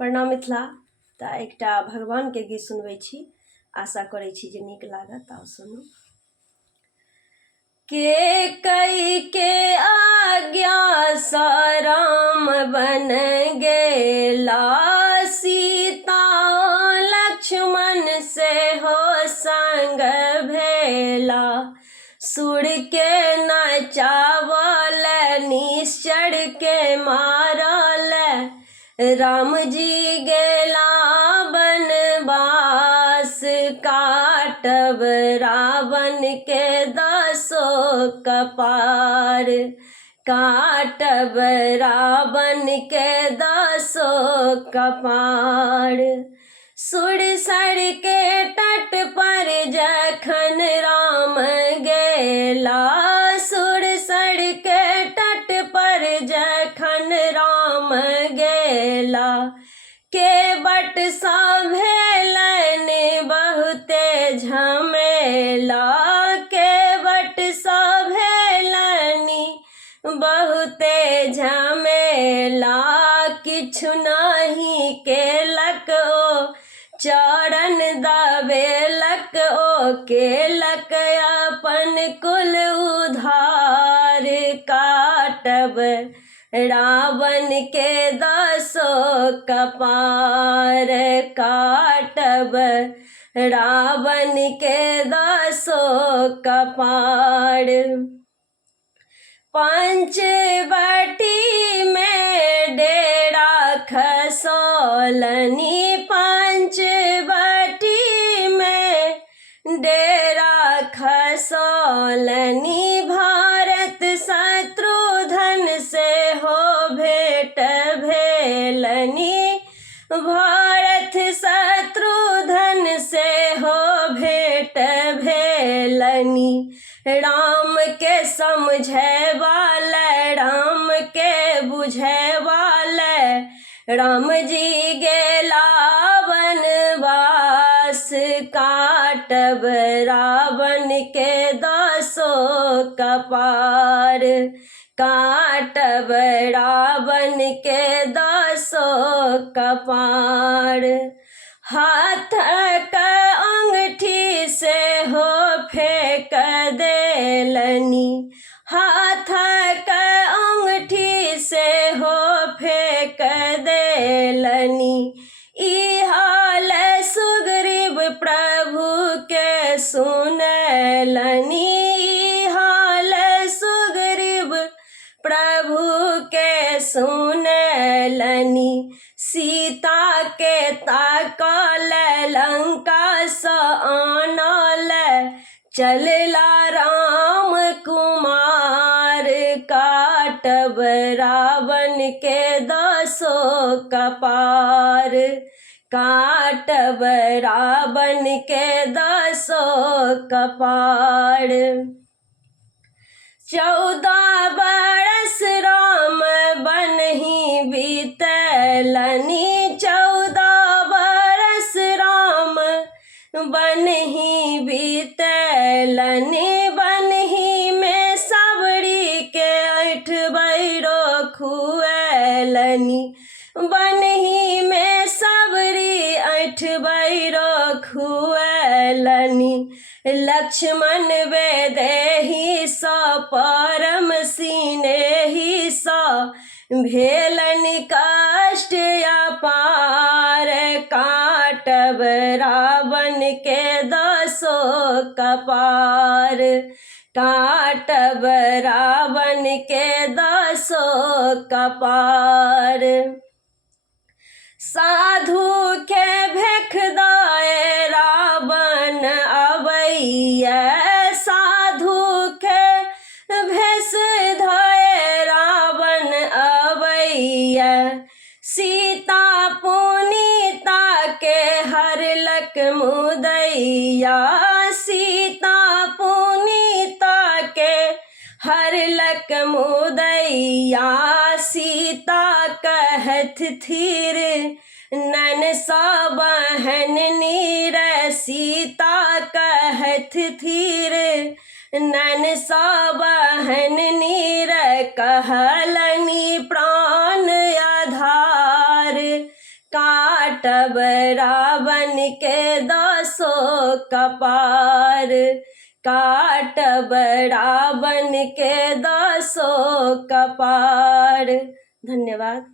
प्रणाम मिथिला। तऽ एकटा भगवानके गीत सुनबै छी, आशा करै छी जे नीक लागत। आओ सुनू। के कई के आज्ञा सँ राम बन गेला, सीता लक्ष्मण से हो संग भेला। सुर के नचावल, निश्चर के मारल, राम जी गेला बनवास। काटब रावण के 10 कपार, काटब रावण के 10 कपार। सुरसर के तट पर जखन राम गेला, सुरसर के तट पर जखन राम गेला। केवट सा भेलन बहुते झमेला, केवट सा भेलनि बहुते झमेला। किछु नहीं केलक ओ चरण दबेलक, ओ केलक अपन कुल उधार। काटब रावण के 10 कपार, काटब रावण के 10 कपार। पंचवटी में डेरा खसौलनि, पंचवटी में डेरा खसौलनि। भारत शत्रुघ्न से हो भेंट भेलनि, भारत शत्रुघ्न से हो भेंट भेलनि। राम के समझे वाले, राम के बुझे वाले, राम जी गेला बनवास। काटब रावण के 10 कपार, काटब रावण के 10 कपार। हाथ का अंगठी से हो फेंक देलनि, हाथ का अंगठी से हो फेंक देलनि। ई हाल सुग्रीव प्रभु के सुनलनि, ई हाल सुग्रीव प्रभु के सुनलनि। सीता के ताकल, लंका सँ आनल, चलला राम कुमार। काटब रावण के 10 कपार, काटब रावण के 10 कपार। 14 बरस राम बनहि बीतलनि, 14 बरस राम बनहि बीतलनि। बनहि में सबरी के 8 बैरो खुएलनि, बनहि में सबरी 8 बैरो खुएलनि। लक्ष्मण वैदेही सँ परम सिनेही सँ भेलनि कष्ट अपार। काटब रावण के 10 कपार, काटब रावण के 10 कपार। साधु के भेख दाए रावण अबैया, साधु के भेष धाए रावण अबैया। सीता पुनीता के हरलक मुदैया, सीता पुनीता के हरलक मुदैया। सीता कहत थीर नैन सा बहन नीर, सीता कहत थीर नैन सा बहन नीर। कहलनि प्राण आधार, काटब रावण के 10 कपार, काटब रावण के 10 कपार। धन्यवाद।